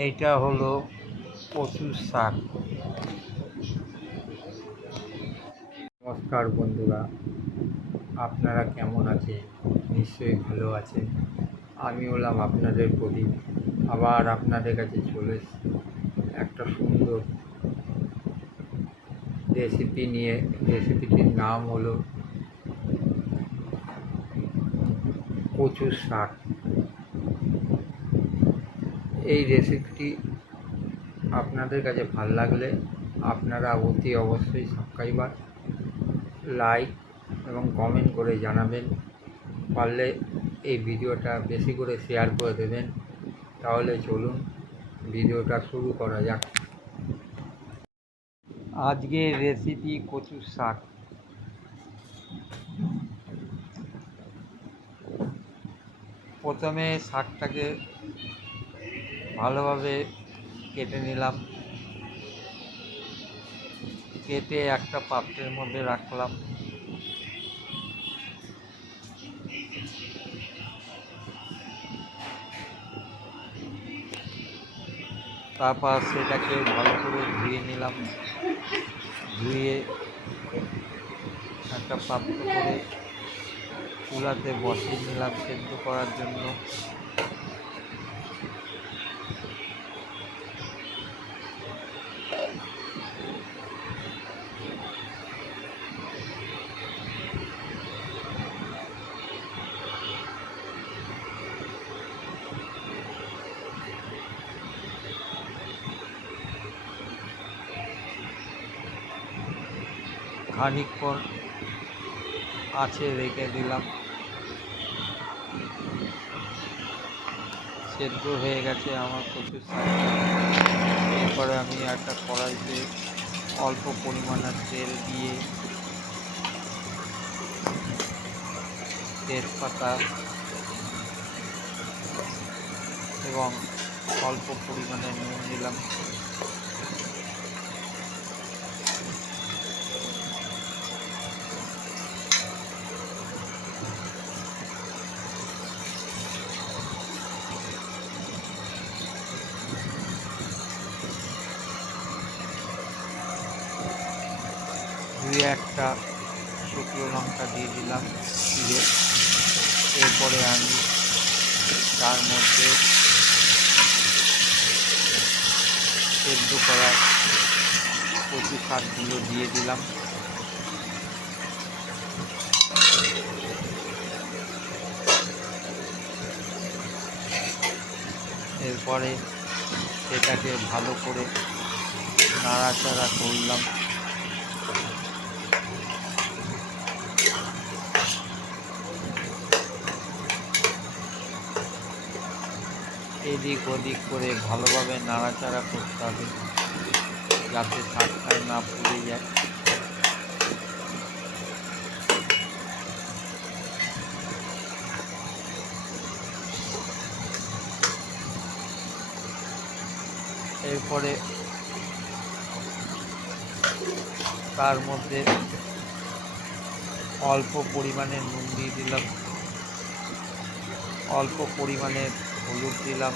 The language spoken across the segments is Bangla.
এইটা হলো কচুর শাক। নমস্কার বন্ধুরা, আপনারা কেমন আছেন? নিশ্চয়ই ভালো আছেন। আমি হলাম আপনাদের প্রদীপ, আবার আপনাদের কাছে চলে এসেছি একটা সুন্দর রেসিপি নিয়ে। রেসিপিটির নাম হলো কচুর শাক। এই রেসিপিটি আপনাদের কাছে ভালো লাগলে আপনারা অতি অবশ্যই সাবস্ক্রাইবার, লাইক এবং কমেন্ট করে জানাবেন। পারলে এই ভিডিওটা বেশি করে শেয়ার করে দেবেন। তাহলে চলুন ভিডিওটা শুরু করা যাক। আজকের রেসিপি কচুর শাক। প্রথমে শাকটাকে ভালোভাবে কেটে নিলাম, কেটে একটা পাত্রের মধ্যে রাখলাম। তারপর সেটাকে ভালো করে ধুয়ে নিলাম, ধুয়ে একটা পাত্র করে চুলাতে বসিয়ে নিলাম সেদ্ধ করার জন্য। খানিকক্ষণ আঁচে রেখে দিলাম। সেদ্ধ হয়ে গেছে আমার কচুর শাক। এরপরে আমি একটা কড়াইতে অল্প পরিমাণে তেল দিয়ে তেজপাতা এবং অল্প পরিমাণে নুন দিলাম। দুই একটা শুকনো লঙ্কা দিয়ে দিলাম চিড়ে। এরপরে আমি তার মধ্যে সেদ্ধ করা কচু শাকগুলো দিয়ে দিলাম। এরপরে সেটাকে ভালো করে নাড়াচাড়া করলাম। এদিক ওদিক করে ভালোভাবে নাড়াচাড়া করতে হবে যাতে শাকটা না পুড়ে যায়। এরপরে তার মধ্যে অল্প পরিমাণে নুন দিয়ে দিলাম, অল্প পরিমাণে হলুদ দিলাম,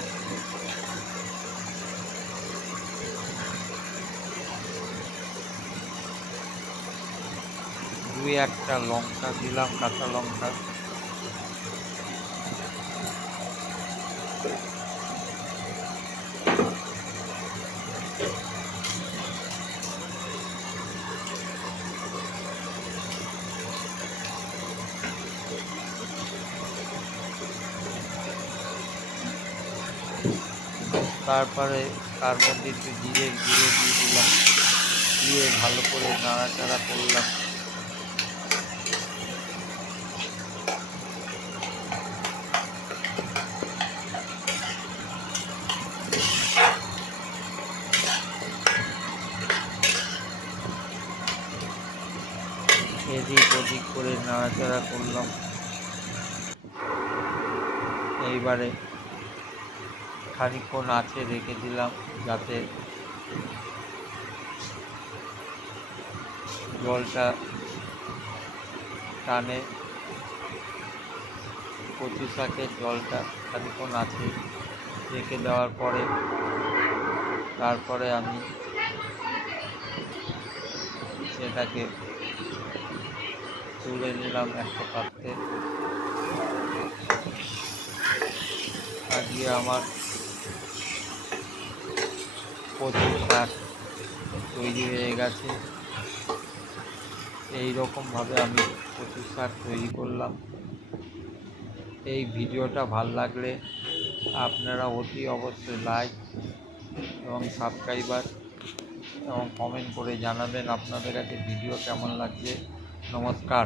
দুই একটা লঙ্কা দিলাম, কাঁচা লঙ্কা। তারপরে তার মধ্যে একটু জিরের গুঁড়ো দিয়ে দিলাম, দিয়ে ভালো করে নাড়াচাড়া করলাম। এদিক ওদিক করে নাড়াচাড়া করলাম। এইবারে খানিকক্ষণ আঁচে রেখে দিলাম যাতে জলটা টানে। কচু শাকের জলটা খানিকক্ষণ আঁচে রেখে দেওয়ার পরে তারপরে আমি সেটাকে তুলে নিলাম একটা পাত্রে। আজকে আমার কচু শাক তৈরি হয়ে গেছে। এই রকমভাবে আমি কচু শাক তৈরি করলাম। এই ভিডিওটা ভালো লাগলে আপনারা অতি অবশ্যই লাইক এবং সাবস্ক্রাইবার এবং কমেন্ট করে জানাবেন আপনাদের কাছে ভিডিও কেমন লাগছে। নমস্কার।